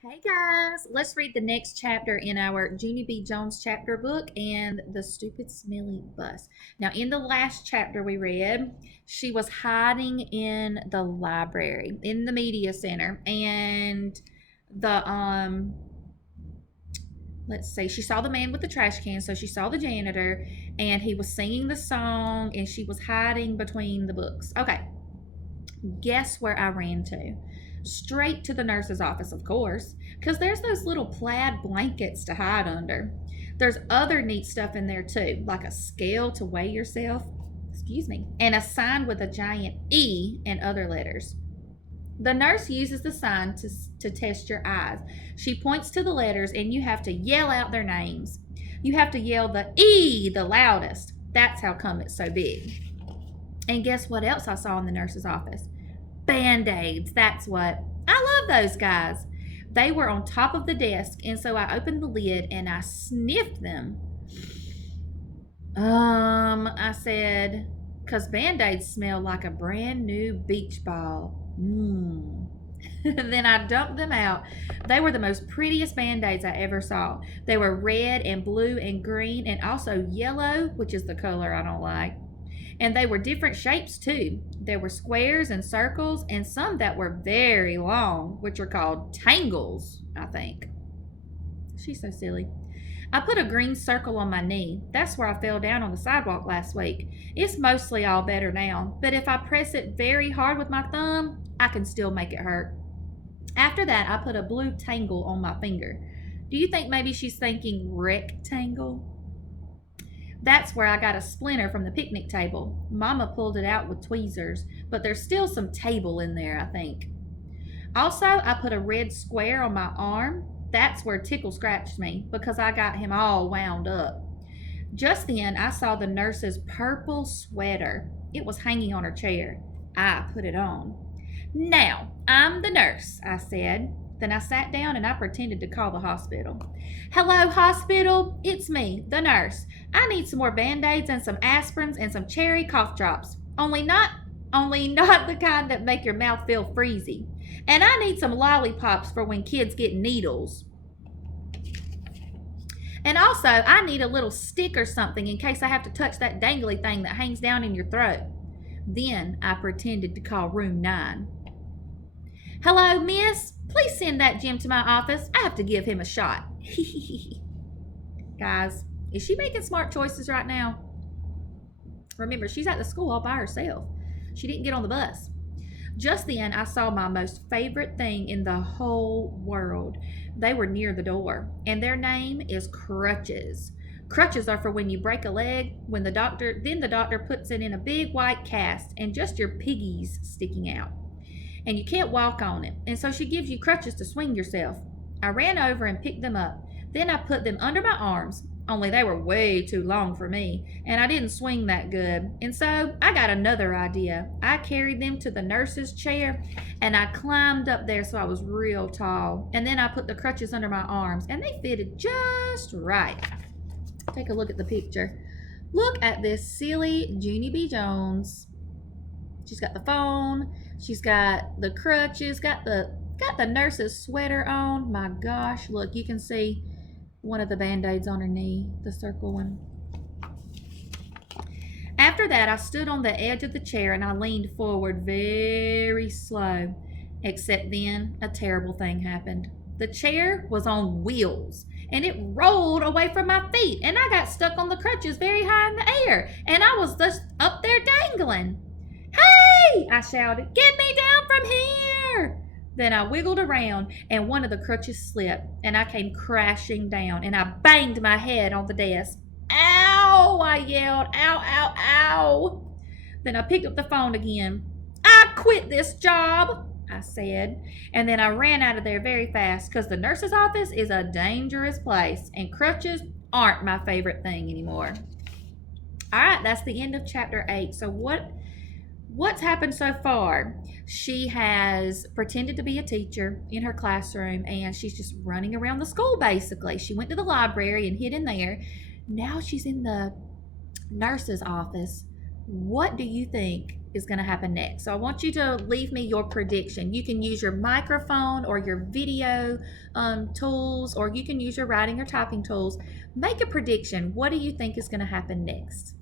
Hey guys, let's read the next chapter in our Junie B. Jones chapter book and the stupid smelly bus. Now, in the last chapter we read, she was hiding in the library, in the media center, and the let's see, she saw the man with the trash can, so she saw the janitor, and he was singing the song, and she was hiding between the books. Okay, guess where I ran to? Straight to the nurse's office, of course, because there's those little plaid blankets to hide under. There's other neat stuff in there too, like a scale to weigh yourself, excuse me, and a sign with a giant E and other letters. The nurse uses the sign to test your eyes. She points to the letters and you have to yell out their names. You have to yell the E the loudest. That's how come it's so big. And guess what else I saw in the nurse's office? Band-aids, that's what. I love those guys. They were on top of the desk, and so I opened the lid and I sniffed them. I said, because Band-Aids smell like a brand new beach ball. Then I dumped them out. They were the most prettiest Band-Aids I ever saw. They were red and blue and green and also yellow, which is the color I don't like. And they were different shapes too. There were squares and circles and some that were very long, which are called tangles, I think. She's so silly. I put a green circle on my knee. That's where I fell down on the sidewalk last week. It's mostly all better now, but if I press it very hard with my thumb, I can still make it hurt. After that, I put a blue tangle on my finger. Do you think maybe she's thinking rectangle? That's where I got a splinter from the picnic table. Mama pulled it out with tweezers, but there's still some table in there, I think. Also, I put a red square on my arm. That's where Tickle scratched me because I got him all wound up. Just then, I saw the nurse's purple sweater. It was hanging on her chair. I put it on. Now, I'm the nurse, I said. Then I sat down and I pretended to call the hospital. Hello, hospital. It's me, the nurse. I need some more Band-Aids and some aspirins and some cherry cough drops. Only not the kind that make your mouth feel freezy. And I need some lollipops for when kids get needles. And also, I need a little stick or something in case I have to touch that dangly thing that hangs down in your throat. Then I pretended to call room 9. Hello, miss. Please send that Jim to my office. I have to give him a shot. Guys, is she making smart choices right now? Remember, she's at the school all by herself. She didn't get on the bus. Just then, I saw my most favorite thing in the whole world. They were near the door, and their name is crutches. Crutches are for when you break a leg, then the doctor puts it in a big white cast and just your piggies sticking out. And you can't walk on it, and so she gives you crutches to swing yourself. I ran over and picked them up. Then I put them under my arms, only they were way too long for me, and I didn't swing that good. And so I got another idea. I carried them to the nurse's chair, and I climbed up there so I was real tall. And then I put the crutches under my arms, and they fitted just right. Take a look at the picture. Look at this silly Junie B. Jones. She's got the phone. She's got the crutches. Got the nurse's sweater on. My gosh, look, you can see one of the Band-Aids on her knee, the circle one. After that, I stood on the edge of the chair and I leaned forward very slow. Except then, a terrible thing happened. The chair was on wheels and it rolled away from my feet and I got stuck on the crutches very high in the air and I was just up there dangling. Hey! I shouted. Get me down from here! Then I wiggled around and one of the crutches slipped and I came crashing down and I banged my head on the desk. Ow! I yelled. Ow, ow, ow! Then I picked up the phone again. I quit this job, I said. And then I ran out of there very fast because the nurse's office is a dangerous place and crutches aren't my favorite thing anymore. All right, that's the end of chapter 8. So what's happened so far? She has pretended to be a teacher in her classroom and she's just running around the school basically. She went to the library and hid in there. Now she's in the nurse's office What do you think is going to happen next? So I want you to leave me your prediction. You can use your microphone or your video tools, or you can use your writing or typing tools. Make a prediction. What do you think is going to happen next?